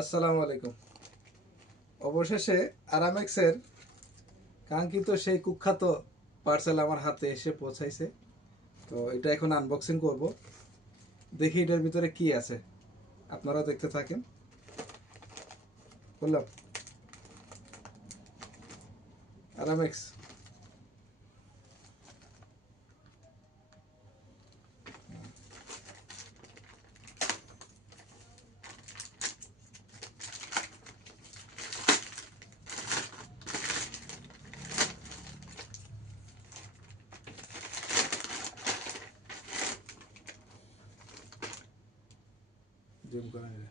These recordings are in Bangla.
আসসালামু আলাইকুম। অবশেষে আরামেক্সের কাঙ্ক্ষিত সেই কুখ্যাত পার্সেল আমার হাতে এসে পৌঁছাইছে। তো এটা এখন আনবক্সিং করব, দেখি এটার ভিতরে কি আছে। আপনারা দেখতে থাকেন। বললাম আরামেক্স জুম করা যায়।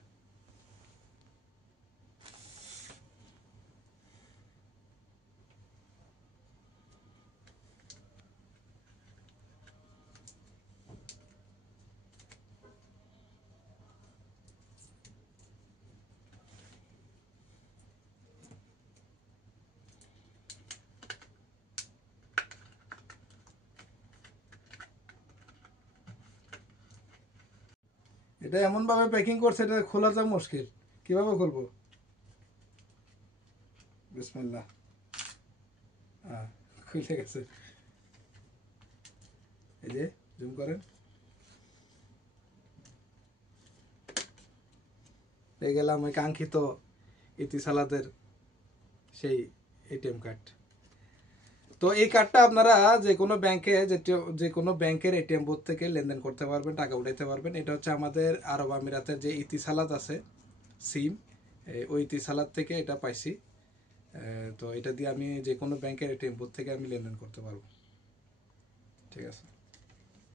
এটা এমন ভাবে প্যাকিং করছে, এটা খোলাটা মুশকিল। কিভাবে খুলবো? বিসমিল্লাহ। হ্যাঁ, খুলে গেছে। এই যে জুম করেন, পেয়ে গেলাম ওই কাঙ্ক্ষিত ইতিসালাতের সেই এটিএম কার্ড। তো এই কার্ডটা আপনারা যে কোনো ব্যাংকের এটিএম বুথ থেকে লেনদেন করতে পারবেন, টাকা উঠাইতে পারবেন। এটা হচ্ছে আমাদের আরব আমিরাতের যে ইতিসালাত আছে সিম, ওই ইতিসালাত থেকে এটা পাইছি। তো এটা দিয়ে আমি যে কোনো ব্যাংকের এটিএম বুথ থেকে আমি লেনদেন করতে পারবো। ঠিক আছে।